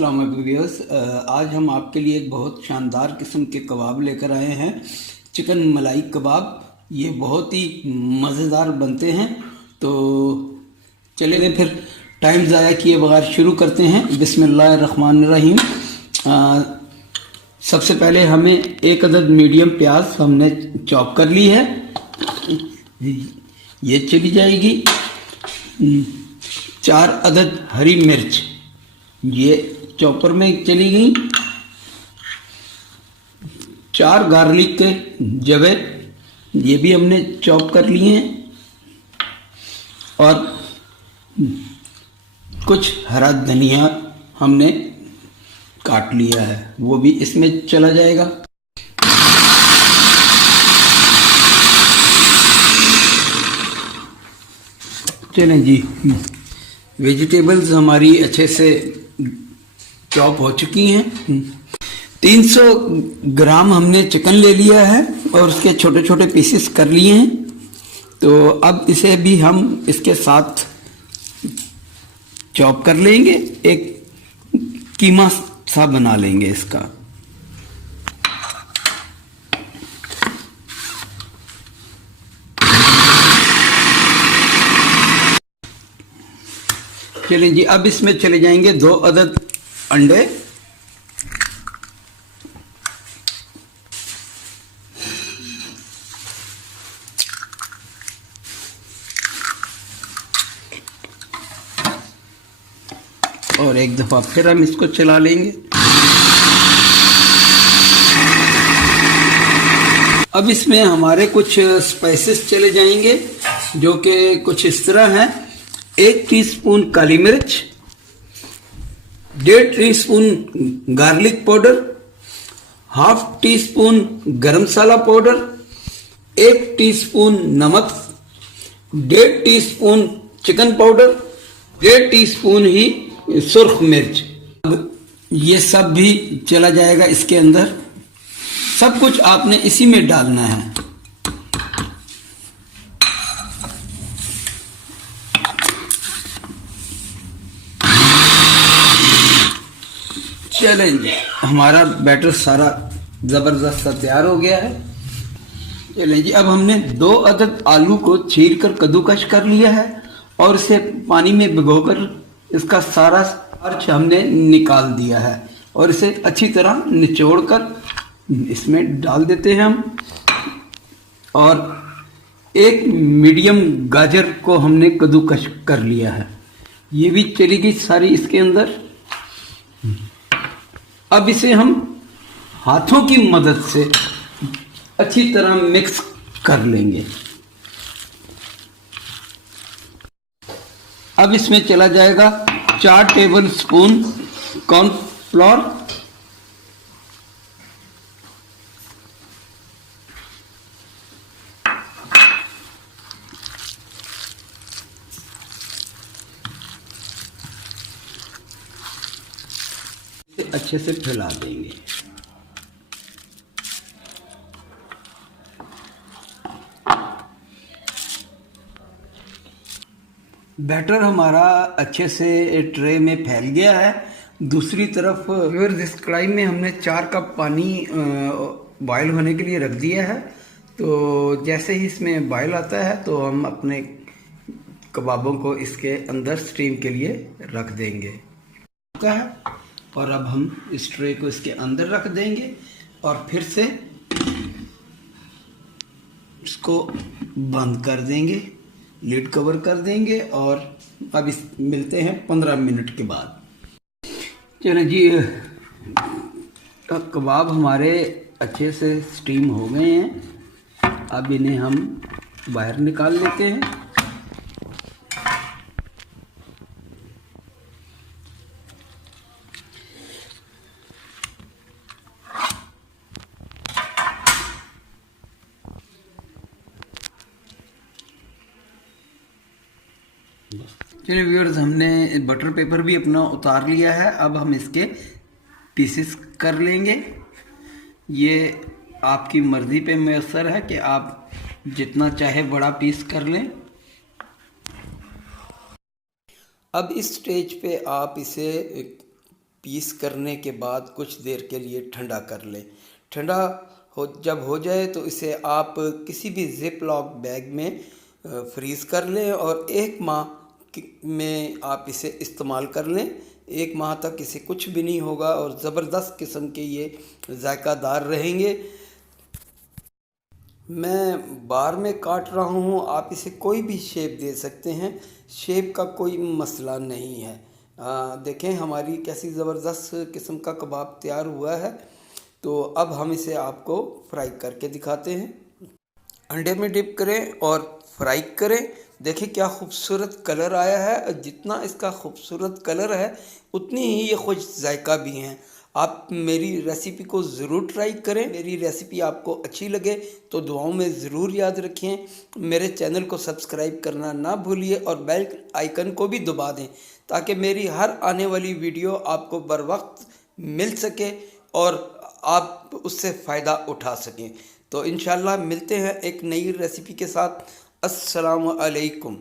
अस्सलाम वालेकुम व्यूअर्स, आज हम आपके लिए एक बहुत शानदार किस्म के कबाब लेकर आए हैं। चिकन मलाई कबाब। ये बहुत ही मज़ेदार बनते हैं। तो चलिए फिर टाइम ज़ाया किए बगैर शुरू करते हैं। बिस्मिल्लाहिर्रहमानिर्रहीम। सबसे पहले हमें एक अदद मीडियम प्याज हमने चॉप कर ली है, ये चली जाएगी। 4 अदद हरी मिर्च ये चॉपर में चली गई। 4 गार्लिक के जवे ये भी हमने चॉप कर लिए हैं, और कुछ हरा धनिया हमने काट लिया है, वो भी इसमें चला जाएगा। चलें जी, वेजिटेबल्स हमारी अच्छे से चॉप हो चुकी हैं। 300 ग्राम हमने चिकन ले लिया है और उसके छोटे छोटे पीसेस कर लिए हैं। तो अब इसे भी हम इसके साथ चॉप कर लेंगे, एक कीमा सा बना लेंगे इसका। चलिए जी, अब इसमें चले जाएंगे 2 अदद अंडे, और एक दफ़ा फिर हम इसको चला लेंगे। अब इसमें हमारे कुछ स्पाइसेस चले जाएंगे, जो कि कुछ इस तरह हैं। 1 टीस्पून काली मिर्च, 1.5 टीस्पून गार्लिक पाउडर, ½ टीस्पून गरम मसाला पाउडर, 1 टीस्पून नमक, 1.5 टीस्पून चिकन पाउडर, 1.5 टीस्पून ही सुर्ख मिर्च। अब ये सब भी चला जाएगा इसके अंदर। सब कुछ आपने इसी में डालना है। चलें जी, हमारा बैटर सारा ज़बरदस्त सा तैयार हो गया है। चलें जी, अब हमने 2 अदद आलू को छील कर कद्दूकश कर लिया है, और इसे पानी में भिगोकर इसका सारा स्टार्च हमने निकाल दिया है, और इसे अच्छी तरह निचोड़ कर इसमें डाल देते हैं हम। और एक मीडियम गाजर को हमने कद्दूकश कर लिया है, ये भी चली गई सारी इसके अंदर। अब इसे हम हाथों की मदद से अच्छी तरह मिक्स कर लेंगे। अब इसमें चला जाएगा 4 टेबल स्पून कॉर्नफ्लोर, अच्छे से फैला देंगे। बैटर हमारा अच्छे से ट्रे में फैल गया है। दूसरी तरफ फिर इस कढ़ाई में हमने 4 कप पानी बॉयल होने के लिए रख दिया है। तो जैसे ही इसमें बॉयल आता है तो हम अपने कबाबों को इसके अंदर स्टीम के लिए रख देंगे। और अब हम इस ट्रे को इसके अंदर रख देंगे, और फिर से इसको बंद कर देंगे, लिड कवर कर देंगे, और अब मिलते हैं 15 मिनट के बाद। चलिए जी, कबाब हमारे अच्छे से स्टीम हो गए हैं। अब इन्हें हम बाहर निकाल लेते हैं। चलिए व्यूअर्स, हमने बटर पेपर भी अपना उतार लिया है। अब हम इसके पीसेस कर लेंगे। ये आपकी मर्ज़ी पे मैसर है कि आप जितना चाहे बड़ा पीस कर लें। अब इस स्टेज पे आप इसे पीस करने के बाद कुछ देर के लिए ठंडा कर लें। ठंडा जब हो जाए तो इसे आप किसी भी ज़िप लॉक बैग में फ्रीज़ कर लें और 1 माह में आप इसे इस्तेमाल कर लें। 1 माह तक इसे कुछ भी नहीं होगा और ज़बरदस्त किस्म के ये जायकादार रहेंगे। मैं बार में काट रहा हूँ, आप इसे कोई भी शेप दे सकते हैं, शेप का कोई मसला नहीं है। देखें हमारी कैसी ज़बरदस्त किस्म का कबाब तैयार हुआ है। तो अब हम इसे आपको फ्राई करके दिखाते हैं। अंडे में डिप करें और फ्राई करें। देखिए क्या खूबसूरत कलर आया है। जितना इसका खूबसूरत कलर है उतनी ही ये खुश जायका भी हैं। आप मेरी रेसिपी को ज़रूर ट्राई करें। मेरी रेसिपी आपको अच्छी लगे तो दुआओं में ज़रूर याद रखें। मेरे चैनल को सब्सक्राइब करना ना भूलिए और बेल आइकन को भी दबा दें ताकि मेरी हर आने वाली वीडियो आपको बर वक्त मिल सके और आप उससे फ़ायदा उठा सकें। तो इंशाल्लाह मिलते हैं एक नई रेसिपी के साथ। अस्सलामु अलैकुम।